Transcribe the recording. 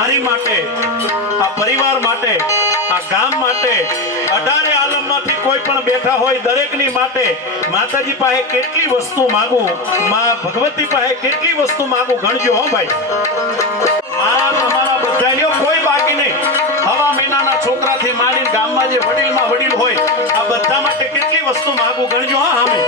મારી માટે, આ પરિવાર માટે, આ ગામ માટે, 18 આલમમાંથી કોઈ પણ બેઠા હોય દરેકની માટે માતાજી પાસે કેટલી વસ્તુ માંગુ, માં ભગવતી પાસે કેટલી વસ્તુ માંગુ ગણજો હો ભાઈ. મારા અમારા બધાને કોઈ બાકી નહીં. હવા મહિનાના છોકરાથી માંડીને ગામમાં જે વડીલમાં વડીલ હોય આ બધા માટે કેટલી વસ્તુ માંગુ ગણજો હા. અમે